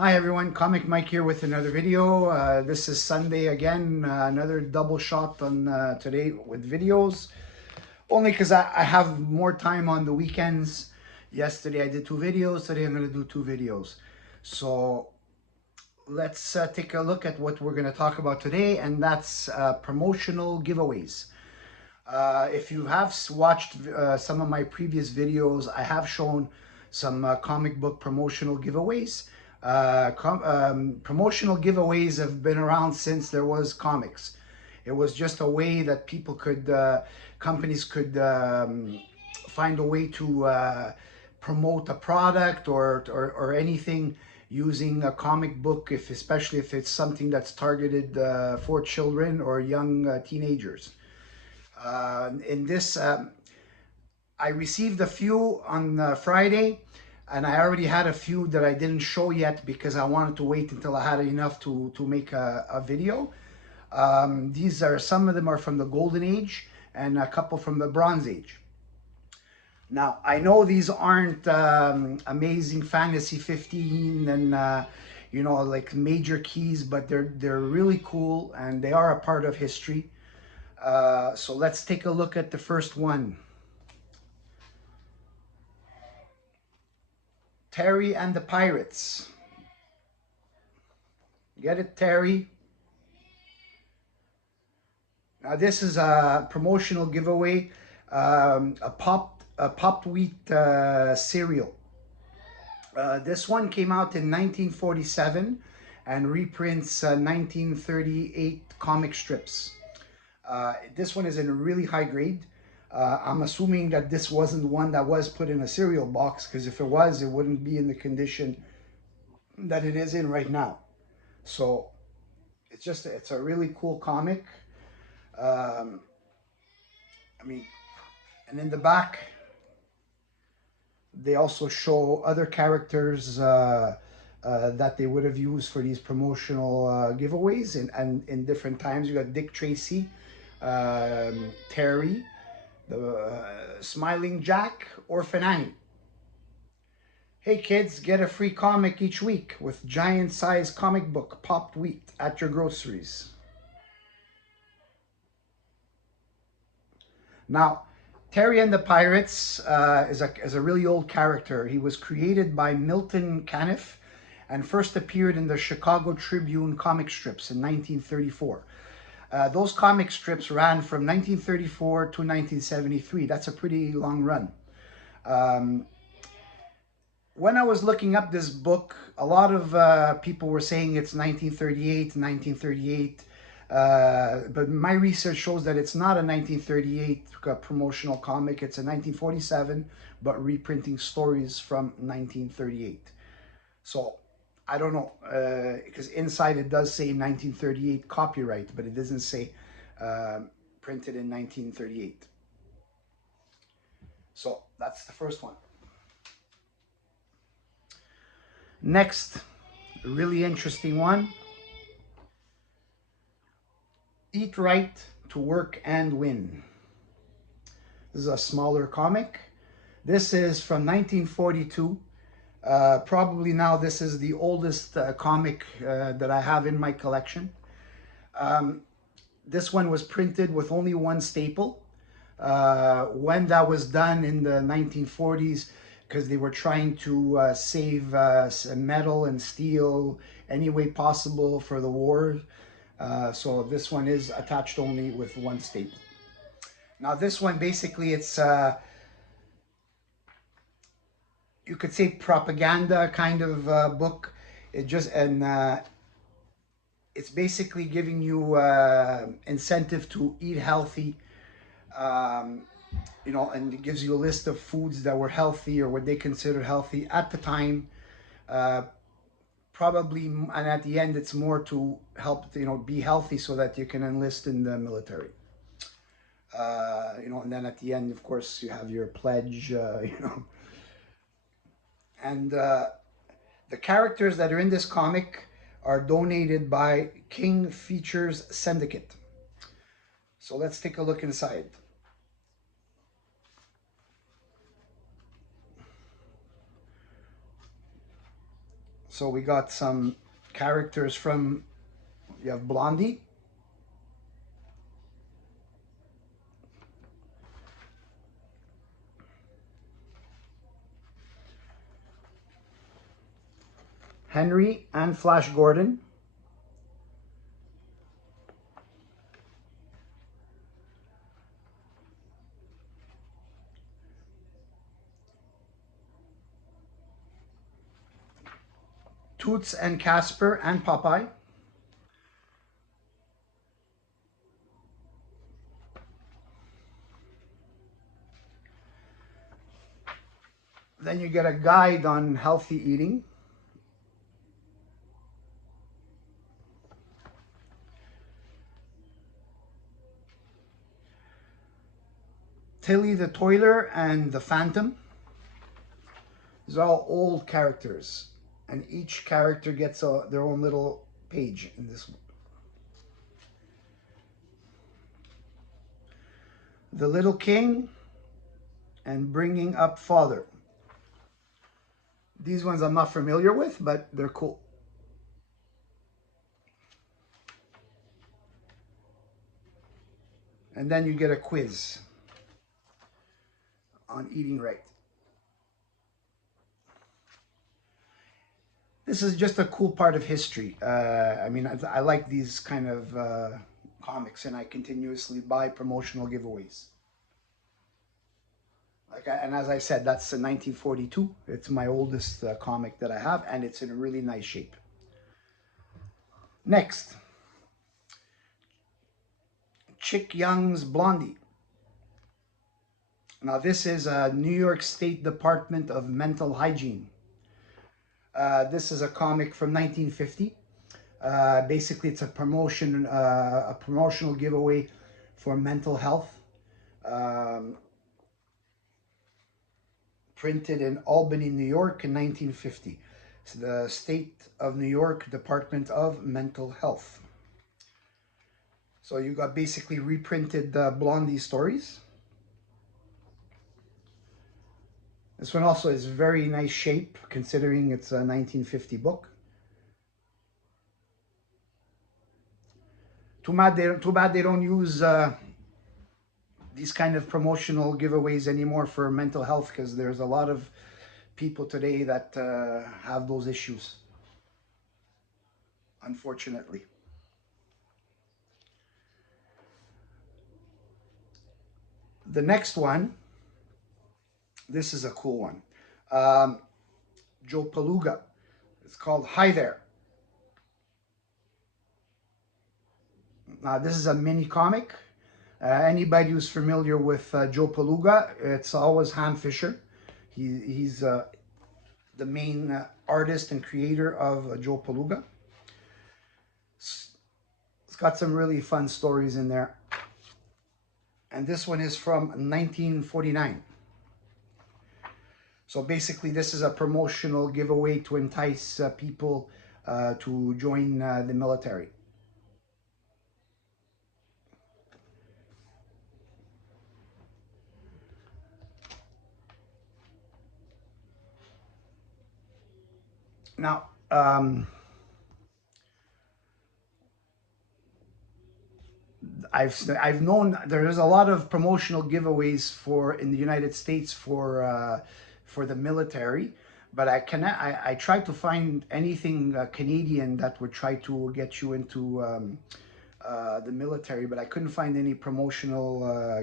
Hi everyone, Comic Mike here with another video. This is Sunday again, another double shot on today with videos. Only because I have more time on the weekends. Yesterday I did 2 videos, today I'm going to do 2 videos. So let's take a look at what we're going to talk about today, and that's promotional giveaways. If you have watched some of my previous videos, I have shown some comic book promotional giveaways. Promotional giveaways have been around since there was comics. It was just a way that people could, companies could find a way to promote a product or anything using a comic book, if especially if it's something that's targeted for children or young teenagers. In this, I received a few on Friday, and I already had a few that I didn't show yet because I wanted to wait until I had enough to make a video. These are, some of them are from the Golden Age and a couple from the Bronze Age. Now, I know these aren't Amazing Fantasy 15 and like major keys, but they're really cool and they are a part of history. So let's take a look at the first one. Terry and the Pirates. Get it, Terry? Now this is a promotional giveaway, a popped wheat cereal. This one came out in 1947 and reprints 1938 comic strips. This one is in a really high grade. I'm assuming that this wasn't one that was put in a cereal box, because if it was, it wouldn't be in the condition that it is in right now. So it's a really cool comic. Um, I mean, and in the back, they also show other characters that they would have used for these promotional giveaways, and in different times. You got Dick Tracy, Terry, the Smiling Jack, Orphan Annie. Hey kids, get a free comic each week with giant size comic book popped wheat at your groceries. Now, Terry and the Pirates is a really old character. He was created by Milton Caniff and first appeared in the Chicago Tribune comic strips in 1934. Those comic strips ran from 1934 to 1973. That's a pretty long run. Um, when I was looking up this book, a lot of people were saying it's 1938, 1938. But my research shows that it's not a 1938 promotional comic. It's a 1947, but reprinting stories from 1938. So I don't know, because inside it does say 1938 copyright, but it doesn't say printed in 1938. So that's the first one. Next, a really interesting one. Eat Right to Work and Win. This is a smaller comic. This is from 1942. Probably now this is the oldest comic that I have in my collection. This one was printed with only one staple. When that was done in the 1940s, because they were trying to save metal and steel any way possible for the war. So this one is attached only with one staple. Now this one, basically, it's you could say propaganda kind of book. It's basically giving you incentive to eat healthy. Um, and it gives you a list of foods that were healthy or what they consider healthy at the time. Uh, Probably, and at the end, it's more to help be healthy so that you can enlist in the military. And then at the end, of course, you have your pledge. And the characters that are in this comic are donated by King Features Syndicate. So let's take a look inside. So we got some characters from, you have Blondie, Henry and Flash Gordon, Toots and Casper and Popeye. Then you get a guide on healthy eating. Tilly the Toiler and the Phantom. These are all old characters, and each character gets their own little page in this one. The Little King and Bringing Up Father. These ones I'm not familiar with, but they're cool. And then you get a quiz on eating right. This is just a cool part of history. I mean, I like these kind of comics, and I continuously buy promotional giveaways. And as I said, that's 1942. It's my oldest comic that I have, and it's in a really nice shape. Next, Chick Young's Blondie. Now, this is a New York State Department of Mental Hygiene. This is a comic from 1950. Basically, it's a promotional giveaway for mental health. Printed in Albany, New York in 1950. It's the State of New York Department of Mental Health. So you got basically reprinted Blondie stories. This one also is very nice shape considering it's a 1950 book. Too bad they don't use these kind of promotional giveaways anymore for mental health, because there's a lot of people today that have those issues, unfortunately. The next one, this is a cool one. Joe Palooga. It's called Hi There. This is a mini comic. Anybody who's familiar with Joe Palooga, it's always Ham Fisher. He's the main artist and creator of Joe Palooga. It's got some really fun stories in there. And this one is from 1949. So basically, this is a promotional giveaway to entice people to join the military. Now, I've known there is a lot of promotional giveaways in the United States for the military, but I tried to find anything Canadian that would try to get you into the military, but I couldn't find any promotional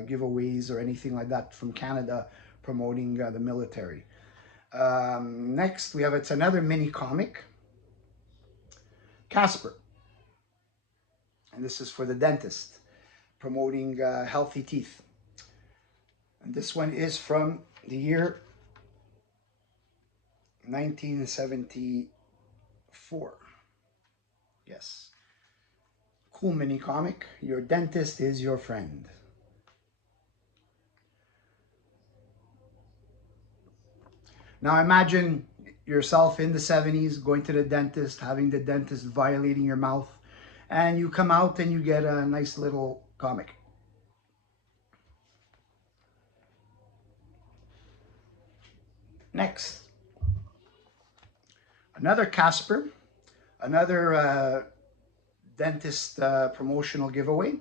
giveaways or anything like that from Canada promoting the military. Next, it's another mini comic, Casper, and this is for the dentist, promoting healthy teeth. And this one is from the year 1974. Yes. Cool mini comic. Your dentist is your friend. Now imagine yourself in the 70s going to the dentist, having the dentist violating your mouth, and you come out and you get a nice little comic. Next, Another Casper, another dentist promotional giveaway,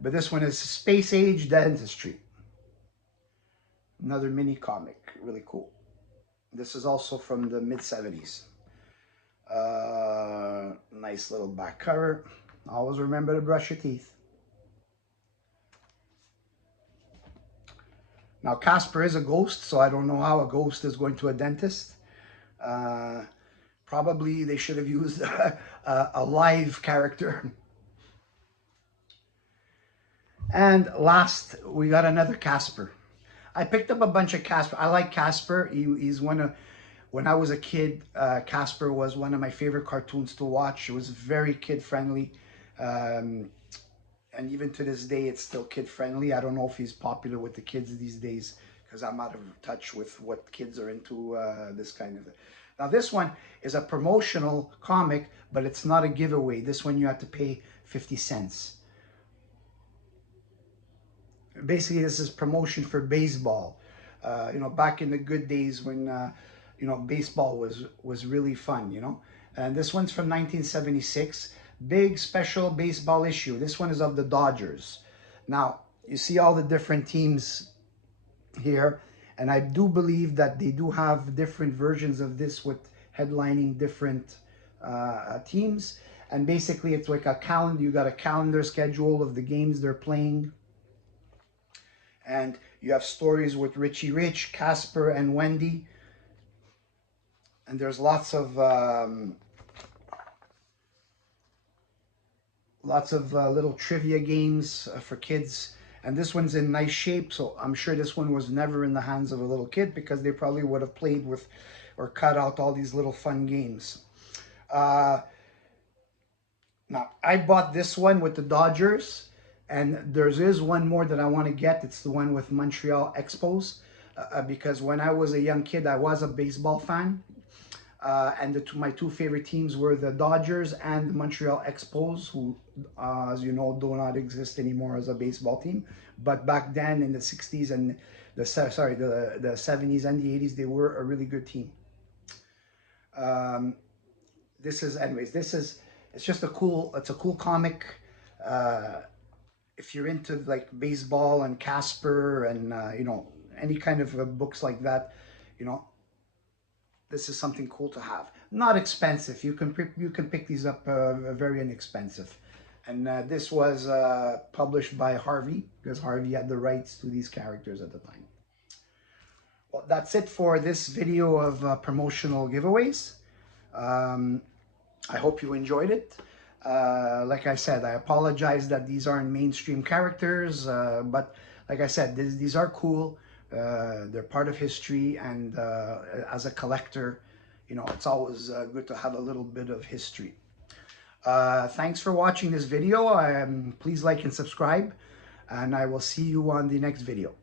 but this one is Space Age Dentistry. Another mini comic, really cool. This is also from the mid 70s. Nice little back cover. Always remember to brush your teeth. Now, Casper is a ghost, so I don't know how a ghost is going to a dentist. Uh, Probably they should have used a live character. And last, we got another Casper. I picked up a bunch of Casper. I like Casper. He's one of, when I was a kid, Casper was one of my favorite cartoons to watch. It was very kid friendly. Um, and even to this day, it's still kid friendly. I don't know if he's popular with the kids these days because I'm out of touch with what kids are into this kind of thing. Now, this one is a promotional comic, but it's not a giveaway. This one you have to pay 50 cents. Basically, this is promotion for baseball. Back in the good days when baseball was really fun. And this one's from 1976. Big special baseball issue. This one is of the Dodgers. Now you see all the different teams here, and I do believe that they do have different versions of this with headlining different teams. And basically, it's like a calendar. You got a calendar schedule of the games they're playing. And you have stories with Richie Rich, Casper, and Wendy. And there's lots of little trivia games for kids. And this one's in nice shape, so I'm sure this one was never in the hands of a little kid because they probably would have played with or cut out all these little fun games. Now, I bought this one with the Dodgers. And there is one more that I want to get. It's the one with Montreal Expos. Because when I was a young kid, I was a baseball fan. And my two favorite teams were the Dodgers and the Montreal Expos, who, as you know, do not exist anymore as a baseball team. But back then in the 60s and the 70s and the 80s, they were a really good team. It's just it's a cool comic. If you're into like baseball and Casper and any kind of books like that, this is something cool to have. Not expensive. You can pick these up very inexpensive. And this was published by Harvey because Harvey had the rights to these characters at the time. Well, that's it for this video of promotional giveaways. I hope you enjoyed it. Like I said, I apologize that these aren't mainstream characters, but like I said, these are cool. They're part of history, and as a collector, it's always good to have a little bit of history. Thanks for watching this video. Please like and subscribe, and I will see you on the next video.